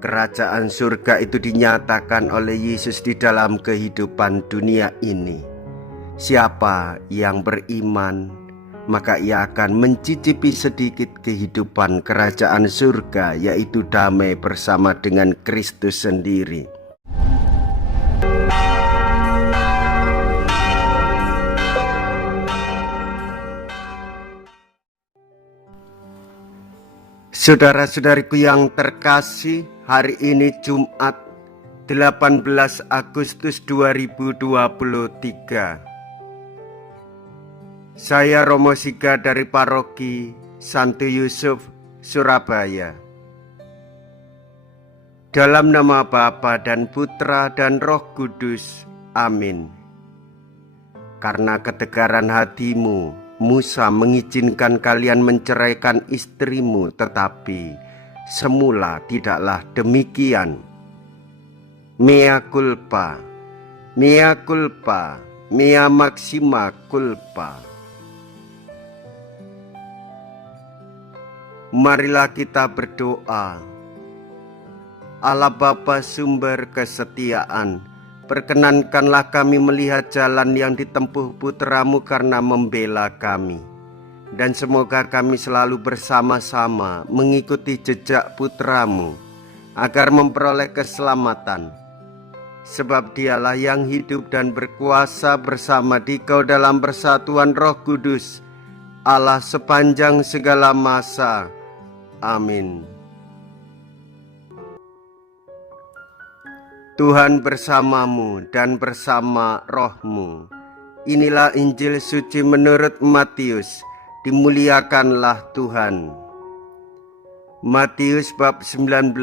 Kerajaan surga itu dinyatakan oleh Yesus di dalam kehidupan dunia ini. Siapa yang beriman, maka ia akan mencicipi sedikit kehidupan kerajaan surga, yaitu damai bersama dengan Kristus sendiri. Saudara-saudariku yang terkasih, hari ini Jumat 18 Agustus 2023. Saya Romo Siga dari Paroki Santo Yusuf, Surabaya. Dalam nama Bapa dan Putra dan Roh Kudus. Amin. Karena ketegaran hatimu, Musa mengizinkan kalian menceraikan istrimu, tetapi semula tidaklah demikian. Mea culpa, mea culpa, mea maxima culpa. Marilah kita berdoa. Allah Bapa sumber kesetiaan, perkenankanlah kami melihat jalan yang ditempuh putra-Mu karena membela kami. Dan semoga kami selalu bersama-sama mengikuti jejak putra-Mu agar memperoleh keselamatan. Sebab Dialah yang hidup dan berkuasa bersama Dikau dalam persatuan Roh Kudus, Allah sepanjang segala masa. Amin. Tuhan bersamamu dan bersama rohmu. Inilah Injil suci menurut Matius. Dimuliakanlah Tuhan. Matius bab 19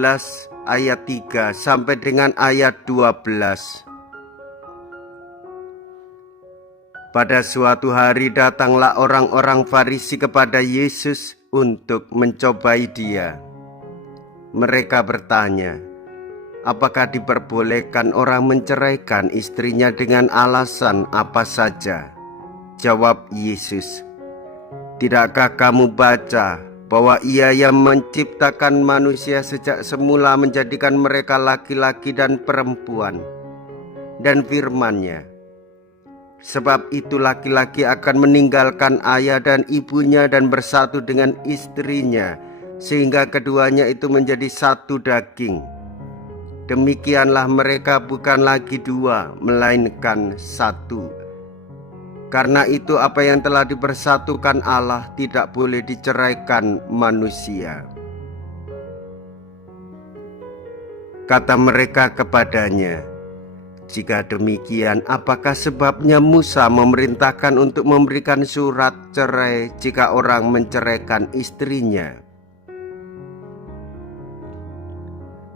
ayat 3 sampai dengan ayat 12. Pada suatu hari datanglah orang-orang Farisi kepada Yesus untuk mencobai Dia. Mereka bertanya, apakah diperbolehkan orang menceraikan istrinya dengan alasan apa saja? Jawab Yesus, tidakkah kamu baca bahwa Ia yang menciptakan manusia sejak semula menjadikan mereka laki-laki dan perempuan? Dan firman-Nya, sebab itu laki-laki akan meninggalkan ayah dan ibunya dan bersatu dengan istrinya, sehingga keduanya itu menjadi satu daging. Demikianlah mereka bukan lagi dua, melainkan satu. Karena itu apa yang telah dipersatukan Allah tidak boleh diceraikan manusia. Kata mereka kepadanya, jika demikian, apakah sebabnya Musa memerintahkan untuk memberikan surat cerai jika orang menceraikan istrinya?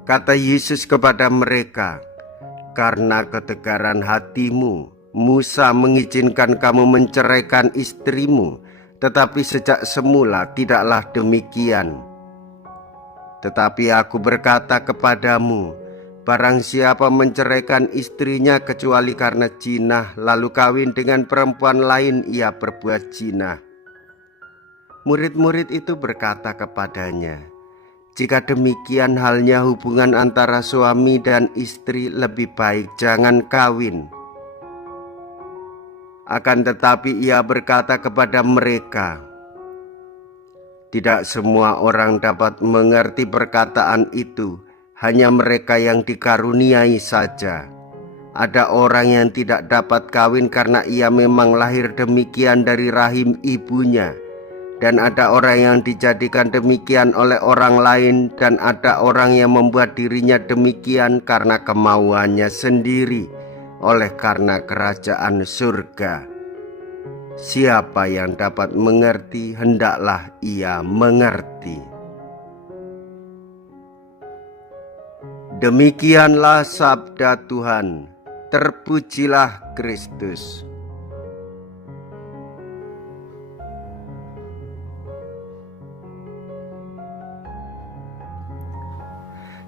Kata Yesus kepada mereka, karena ketegaran hatimu, Musa mengizinkan kamu menceraikan istrimu, tetapi sejak semula tidaklah demikian. Tetapi aku berkata kepadamu, barang siapa menceraikan istrinya kecuali karena zina, lalu kawin dengan perempuan lain, ia berbuat zina. Murid-murid itu berkata kepadanya, jika demikian halnya hubungan antara suami dan istri, lebih baik jangan kawin. Akan tetapi ia berkata kepada mereka, tidak semua orang dapat mengerti perkataan itu, hanya mereka yang dikaruniai saja. Ada orang yang tidak dapat kawin karena ia memang lahir demikian dari rahim ibunya. Dan ada orang yang dijadikan demikian oleh orang lain, dan ada orang yang membuat dirinya demikian karena kemauannya sendiri, oleh karena kerajaan surga. Siapa yang dapat mengerti, hendaklah ia mengerti. Demikianlah sabda Tuhan. Terpujilah Kristus.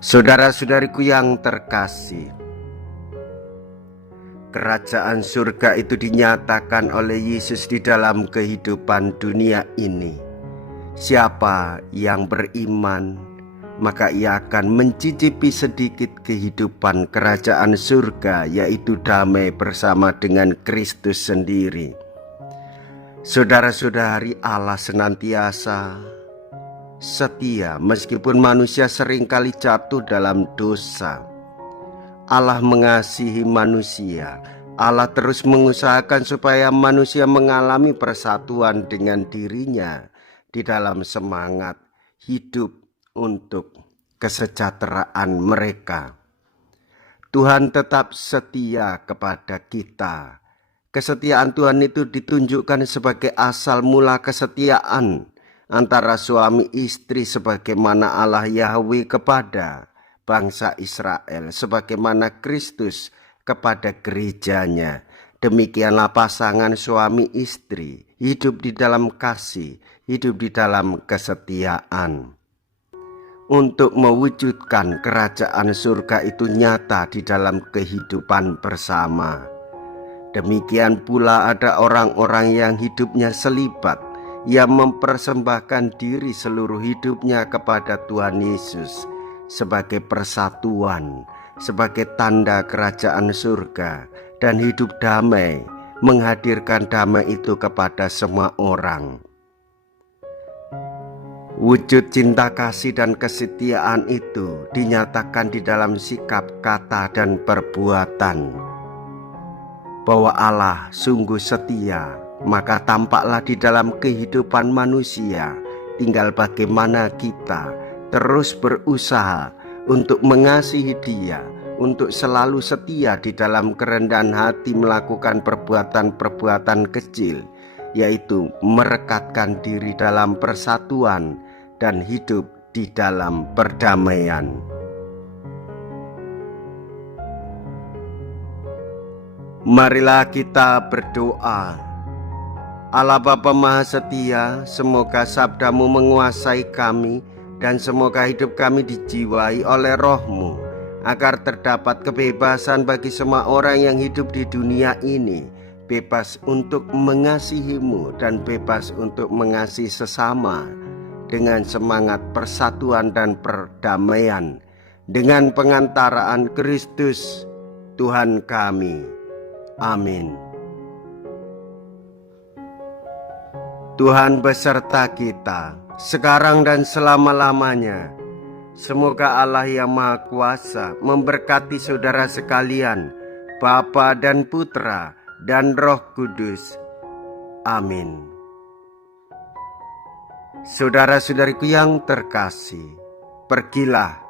Saudara-saudariku yang terkasih, kerajaan surga itu dinyatakan oleh Yesus di dalam kehidupan dunia ini. Siapa yang beriman, maka ia akan mencicipi sedikit kehidupan kerajaan surga, yaitu damai bersama dengan Kristus sendiri. Saudara-saudari, Allah senantiasa setia meskipun manusia seringkali jatuh dalam dosa. Allah mengasihi manusia. Allah terus mengusahakan supaya manusia mengalami persatuan dengan dirinya di dalam semangat hidup untuk kesejahteraan mereka. Tuhan tetap setia kepada kita. Kesetiaan Tuhan itu ditunjukkan sebagai asal mula kesetiaan antara suami istri, sebagaimana Allah Yahweh kepada bangsa Israel, sebagaimana Kristus kepada gerejanya. Demikianlah pasangan suami istri hidup di dalam kasih, hidup di dalam kesetiaan. Untuk mewujudkan kerajaan surga itu nyata di dalam kehidupan bersama. Demikian pula ada orang-orang yang hidupnya selibat, yang mempersembahkan diri seluruh hidupnya kepada Tuhan Yesus sebagai persatuan, sebagai tanda kerajaan surga dan hidup damai, menghadirkan damai itu kepada semua orang. Wujud cinta kasih dan kesetiaan itu dinyatakan di dalam sikap, kata, dan perbuatan. Bahwa Allah sungguh setia, maka tampaklah di dalam kehidupan manusia. Tinggal bagaimana kita terus berusaha untuk mengasihi Dia, untuk selalu setia di dalam kerendahan hati melakukan perbuatan-perbuatan kecil, yaitu merekatkan diri dalam persatuan dan hidup di dalam perdamaian. Marilah kita berdoa. Allah Bapa Maha Setia, semoga sabda-Mu menguasai kami dan semoga hidup kami dijiwai oleh Roh-Mu, agar terdapat kebebasan bagi semua orang yang hidup di dunia ini, bebas untuk mengasihi-Mu dan bebas untuk mengasihi sesama, dengan semangat persatuan dan perdamaian, dengan pengantaraan Kristus Tuhan kami. Amin. Tuhan beserta kita, sekarang dan selama-lamanya. Semoga Allah yang Maha Kuasa memberkati saudara sekalian, Bapa dan Putra dan Roh Kudus. Amin. Saudara-saudariku yang terkasih, pergilah.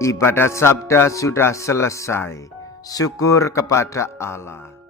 Ibadat sabda sudah selesai. Syukur kepada Allah.